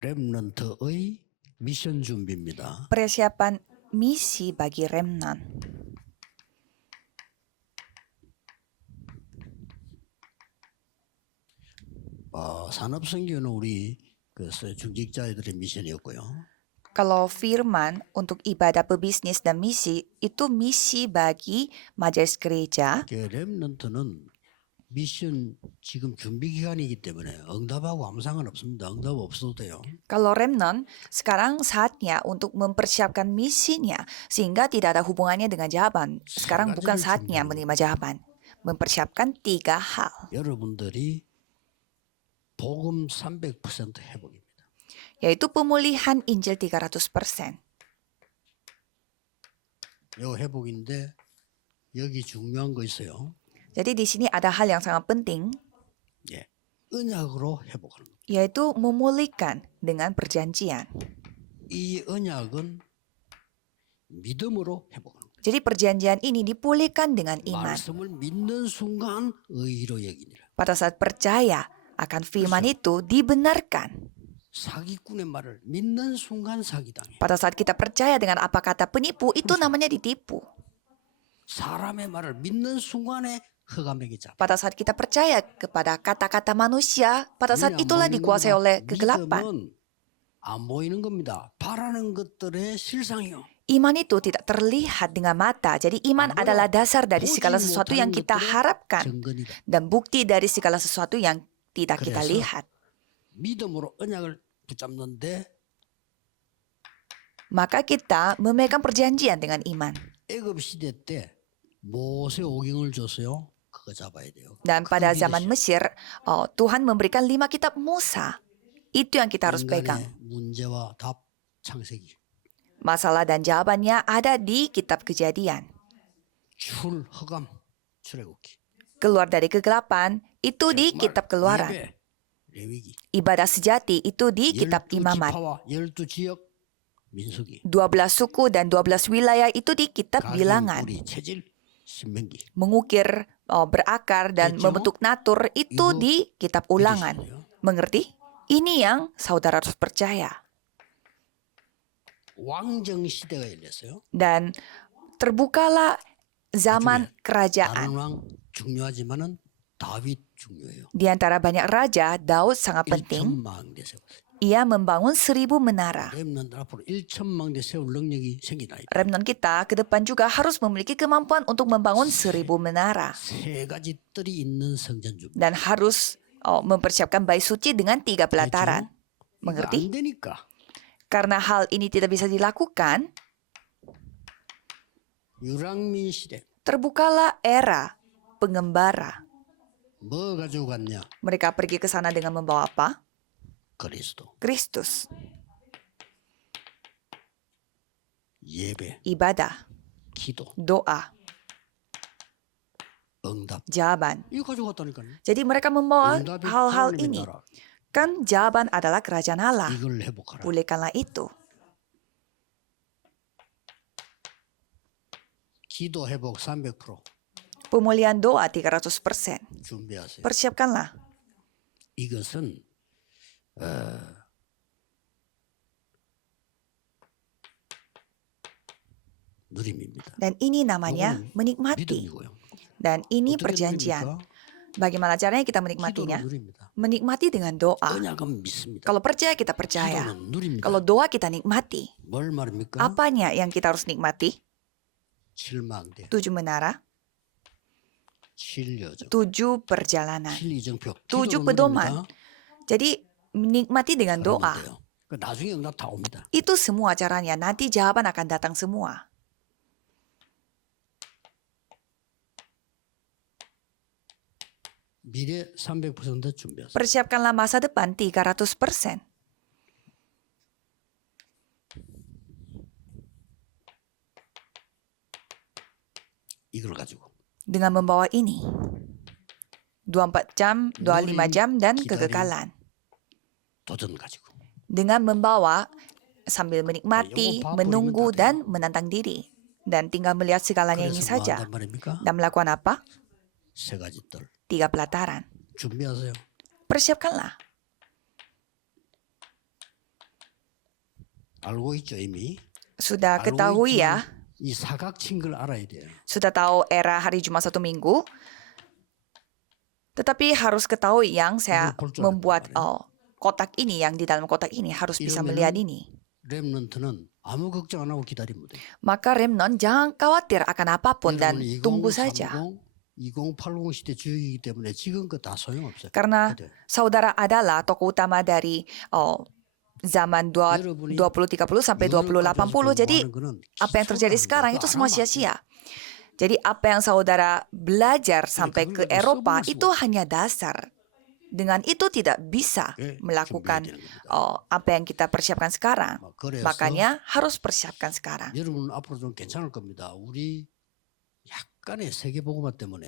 렘넌트의 미션 준비입니다. Persiapan misi bagi remnant. 산업선교는 우리 중직자들의 미션이었고요. Kalau firman untuk ibadah pebisnis dan misi, itu misi bagi majelis gereja. 렘넌트는 미션 지금 준비 기간이기 때문에 응답하고 아무 상관없습니다. 응답 없어도 돼요. Kalau remnant, sekarang saatnya untuk mempersiapkan misinya sehingga tidak ada hubungannya dengan jawaban. Sekarang bukan saatnya menerima jawaban. Mempersiapkan 3 hal. 여러분들이 복음 300% 회복입니다. Yaitu pemulihan Injil 300%. 요 회복인데 여기 중요한 거 있어요. Jadi di sini ada hal yang sangat penting, 예, 언약으로 회복하는 거. yaitu memulihkan dengan perjanjian. 이 언약은 믿음으로 회복하는 거. Jadi perjanjian ini dipulihkan dengan iman. 말씀을 믿는 순간 의로 여기니라. Pada saat percaya akan firman itu dibenarkan. 사기꾼의 말을 믿는 순간 사기당해. Pada saat kita percaya dengan apa kata penipu, itu namanya ditipu. 사람의 말을 믿는 순간에 흑암에게 잡혀. Pada saat kita percaya kepada kata-kata manusia, pada saat itulah dikuasai oleh kegelapan. 믿음은 안 보이는 겁니다. 바라는 것들의 실상이요. Iman itu tidak terlihat dengan mata. Jadi iman adalah dasar dari segala sesuatu yang kita harapkan 증거이다. dan bukti dari segala sesuatu yang tidak kita lihat. 믿음으로 언약을 붙잡는데 Maka kita memegang perjanjian dengan iman. 애굽 시대 때 모세 오경을 줬어요. 그거 잡아야 돼요. Dan pada zaman Mesir, Tuhan memberikan 5 kitab Musa. Itu yang kita harus pegang. 인간의 문제와 답 창세기. Masalah dan jawabannya ada di kitab Kejadian. 흑암 출애굽기. Keluar dari kegelapan itu di kitab Keluaran. 예배, 레위기. Ibadah sejati itu di kitab 12 Imamat. 지파와 12지역 민수기. 12 suku dan 12 wilayah itu di kitab Bilangan. 우리 체질 신명기. Mengukir, berakar dan membentuk natur itu di kitab Ulangan. Mengerti? Ini yang saudara harus percaya. 왕정 시대가 열렸어요. Dan terbukalah zaman 다른 kerajaan. 왕 중요하지만은 다윗 중요해요. Di antara banyak raja, Daud sangat penting. 1천망대 세웠어요. Ia membangun 1000 menara. 렘넌트 앞으로 1천망대 세울 능력이 생기나이다. Remnant kita ke depan juga harus memiliki kemampuan untuk membangun 1000 menara. 세 가지 뜰이 있는 성전 준비. Dan harus mempersiapkan bait suci dengan 3 pelataran. 이거 안 Mengerti? 되니까 Karena hal ini tidak bisa dilakukan, 유랑민 시대 terbukalah era pengembara. 뭐 가지고 갔냐? Mereka pergi ke sana dengan membawa apa? 그리스도. Kristus. 예배, Ibadah, 기도, doa, 응답. jawaban. 이거 가지고 갔다니까요. Jadi mereka membawa 응답이 hal-hal 하나님의 ini. 나라. Kan jawaban adalah kerajaan Allah. 이걸 회복하라. Pulihkanlah itu. 기도 회복 300% Pemulihan doa 300%. 준비하세요. Persiapkanlah. 이것은 누림입니다. Dan ini namanya 이거는 menikmati. 믿음이고요. Dan ini 어떻게 perjanjian. 누립니까? Bagaimana caranya kita 기도로 menikmatinya? 누립니다. Menikmati dengan doa. 언약은 믿습니다. Kalau percaya kita percaya. 기도는 누립니다. Kalau doa kita nikmati. 뭘 말입니까? Apanya yang kita harus nikmati? 7망대, 7 menara, 7여정, 7 perjalanan, 7이정표. 7 pedoman. Jadi menikmati dengan doa. 나중에 응답 다 옵니다. Itu semua caranya. Nanti jawaban akan datang semua. 미래 300% 준비하세요. Persiapkanlah masa depan 300%. 이걸 가지고 Dengan membawa ini. 24 jam, 25 jam, dan kekekalan. 도전 가지고. Dengan membawa sambil menikmati, menunggu, dan menantang diri. Dan tinggal melihat segalanya ini 그래서 뭐 saja. 한단 말입니까? Dan melakukan apa? 세 가지 뜰 3 pelataran. 준비하세요. Persiapkanlah. 알고 있죠 이미. Sudah 알고 ketahui ya, 있지만 이 사각친 걸 알아야 돼요. sudah tahu era hari Jumat 1 minggu. Tetapi harus ketahui yang saya 이걸 볼줄 membuat 알았단 말이에요. kotak ini, yang di dalam kotak ini harus bisa melihat 이러면은 ini. 렘넌트는 아무 걱정 안 하고 기다리면 돼요. Maka remnon jangan khawatir akan apapun dan 여러분 tunggu saja. 2030 시대 주역이기 때문에 지금 거 다 소용없어요. Karena 그래도 saudara adalah tokoh utama dari zaman 2030 sampai 2080. Jadi apa yang terjadi sekarang itu semua sia-sia. Jadi apa yang saudara belajar sampai ke Eropa itu hanya dasar. Dengan itu tidak bisa melakukan apa yang kita persiapkan sekarang. 그래서 Makanya harus persiapkan sekarang. 여러분 앞으로 좀 괜찮을 겁니다. 우리 약간의 세계보고마 때문에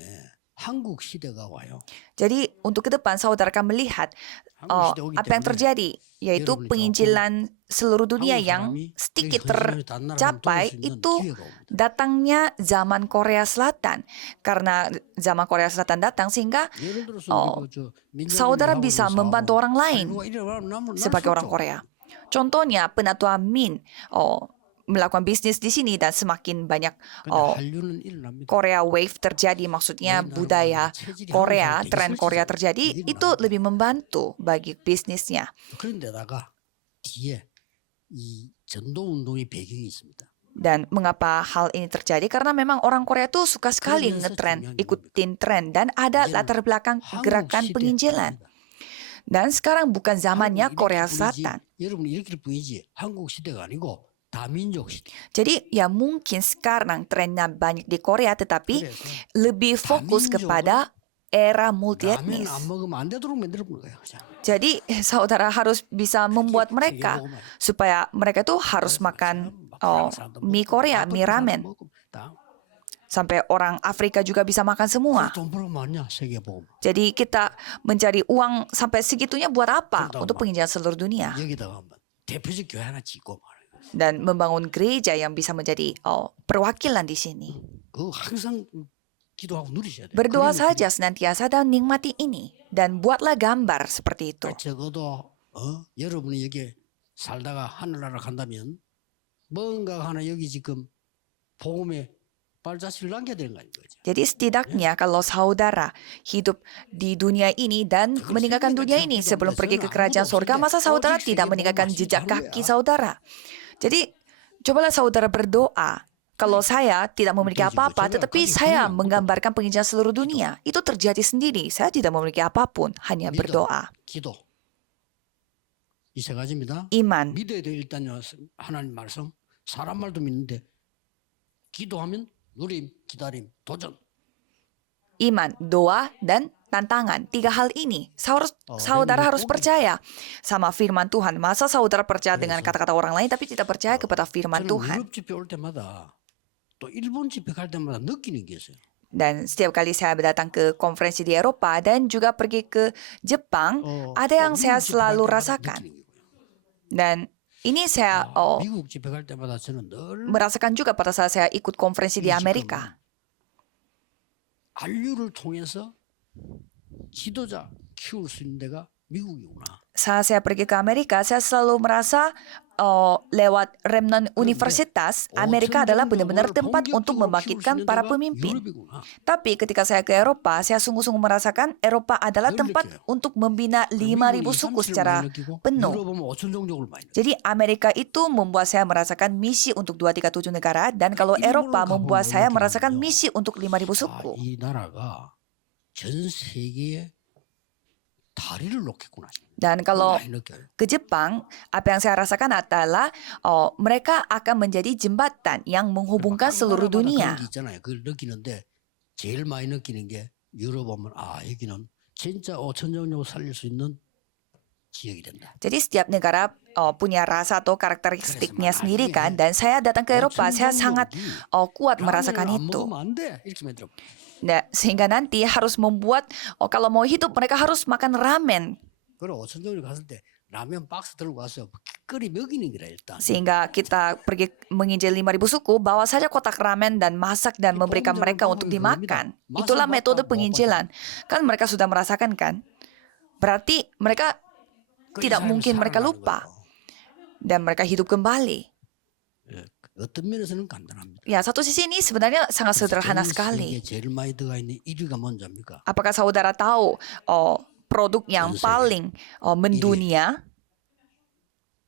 한국 시대가 와요. Jadi untuk ke depan saudara akan melihat 한국 시대 오기 apa yang 때문에 terjadi, yaitu 여러분이 penginjilan seluruh dunia 한국 yang 사람이 sedikit 여기 단나라를 tercapai 도울 수 있는 itu 기회가 옵니다. datangnya zaman Korea Selatan. Karena zaman Korea Selatan datang sehingga 예를 들어서 saudara bisa membantu orang lain sebagai orang Korea. Contohnya penatua Min melakukan bisnis di sini dan semakin banyak 한류는 일어납니다. Korea Wave terjadi, maksudnya budaya Korea, tren Korea terjadi, itu lebih membantu bagi bisnisnya. 그런데다가 뒤에 이 전도 운동의 배경이 있습니다. Dan mengapa hal ini terjadi? Karena memang orang Korea tuh suka sekali ngetren, ikutin tren, dan ada latar belakang gerakan penginjilan. Dan sekarang bukan zamannya Korea Selatan. 여러분 이렇게 보이지 한국 시대가 아니고 다민족 시대. Jadi ya mungkin sekarang trennya banyak di Korea, tetapi 그래서 lebih fokus kepada era multi 라면 etnis. 안 먹으면 안 되도록 만들어 보는 거예요. 그냥. Jadi saudara harus bisa membuat mereka supaya mereka tuh harus makan mie Korea, mie ramen. Sampai orang Afrika juga bisa makan semua. 돈 벌면 많냐 세계보험. Jadi kita mencari uang sampai segitunya buat apa? Untuk penginjilan seluruh dunia. 여기다가 한번 대표적 교회 하나 짓고 말이에요. Dan membangun gereja yang bisa menjadi perwakilan di sini. 그거 항상 기도하고 누리셔야 돼요. Berdoa 그러면 saja senantiasa dan nikmati ini. Dan buatlah gambar seperti itu. 적어도 여러분이 여기 살다가 하늘나라 간다면 뭔가 하나 여기 지금 복음의 발자취를 남겨야 되는 거 아닌가요? Jadi setidaknya kalau saudara hidup di dunia ini dan meninggalkan dunia ini sebelum pergi ke kerajaan surga, masa saudara tidak meninggalkan jejak kaki saudara? Jadi cobalah saudara berdoa. Kalau saya tidak memiliki apa-apa, tetapi saya menggambarkan penginjilan seluruh dunia. Itu terjadi sendiri. Saya tidak memiliki apapun, hanya berdoa. 기도. 이 세 가지입니다. Iman. 믿어야 돼 일단요. 하나님 말씀. 사람 말도 믿는데 기도하면 누림, 기다림, 도전. Iman, doa, dan tantangan. 3 hal ini saudara harus percaya sama firman Tuhan. Masa saudara percaya dengan kata-kata orang lain tapi tidak percaya kepada firman 저는 Tuhan? 유럽 집회 올 때마다 또 일본 집회 갈 때마다 느끼는 게 있어요. Dan setiap kali saya datang ke konferensi di Eropa dan juga pergi ke Jepang, ada yang saya selalu rasakan. Dan ini saya 미국 집회 갈 때마다 저는 늘 merasakan juga pada saat saya ikut konferensi di Amerika. 안류를 통해서 지도자 키울 수 있는 데가 미국이구나. Saat saya pergi ke Amerika, saya selalu merasa lewat remnon universitas, Amerika adalah benar-benar tempat untuk membangkitkan para pemimpin. Tapi ketika saya ke Eropa, saya sungguh-sungguh merasakan Eropa adalah tempat untuk membina 5.000 suku secara penuh. Jadi Amerika itu membuat saya merasakan misi untuk 237 negara, dan kalau Eropa membuat saya merasakan misi untuk 5.000 suku. 이 나라가 전 세계에 다리를 놓겠구나. Dan kalau 많이 느껴요. ke Jepang, apa yang saya rasakan adalah mereka akan menjadi jembatan yang menghubungkan seluruh dunia. 그런 게 있잖아요. 그걸 느끼는데 제일 많이 느끼는 게 유럽 오면 여기는 진짜 5천정령 살릴 수 있는 지역이 된다. Jadi setiap negara punya rasa atau karakteristiknya sendiri kan. Dan saya datang ke Eropa, saya sangat kuat merasakan itu. 안 돼. 이렇게 만들어. Nah, sehingga nanti harus membuat kalau mau hidup mereka harus makan ramen. 그리고 5천정령 갔을 때 라면 박스 들고 가서 끓이 먹이는 거라 일단. Sehingga kita pergi menginjil 5.000 suku, bawa saja kotak ramen dan masak dan memberikan mereka untuk dimakan. Itulah metode penginjilan. Kan mereka sudah merasakan kan? Berarti mereka tidak mungkin mereka lupa. dan mereka hidup kembali. 예, 어떤 면에서는 간단합니다. Ya, satu sisi ini sebenarnya sangat 그래서 sederhana 전 sekali. 세계에 제일 많이 들어가 있는 1위가 뭔지입니까? Apakah saudara tahu produk yang 전 세계. paling mendunia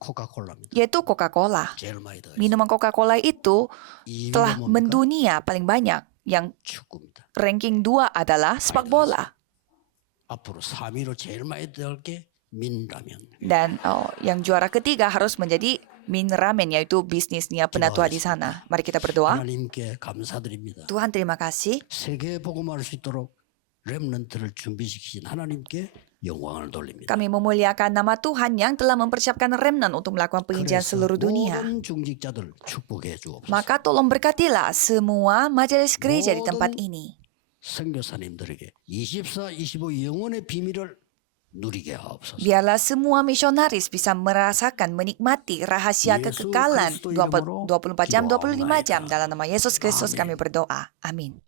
코카콜라입니다. yaitu Coca-Cola. 제일 많이 들어가 있어요. Minuman Coca-Cola itu 2위가 telah 뭡니까? mendunia paling banyak. Yang 축구입니다. ranking 2 adalah sepak bola. 앞으로 3위로 제일 많이 들어갈 게 민라면. Dan yang juara ketiga harus menjadi Min Ramen, yaitu bisnisnya penatua di sana. Mari kita berdoa. 하나님께 감사드립니다. Tuhan, terima kasih. 세계에 복음할 수 있도록 렘넌트를 준비시키신 하나님께 영광을 돌립니다. Kami memuliakan nama Tuhan yang telah mempersiapkan remnant untuk melakukan penginjilan 그래서 seluruh dunia. 모든 중직자들 축복해 주옵소서. Maka tolong berkatilah semua majelis gereja di tempat ini. 선교사님들에게 24, 25 영혼의 비밀을 누리게 하옵소서. Biarlah semua misionaris bisa merasakan, menikmati rahasia Yesus kekekalan Kristus iram으로 24 jam, 25 jam. 기도하옵나이다. Dalam nama Yesus Kristus 아멘. kami berdoa. Amin.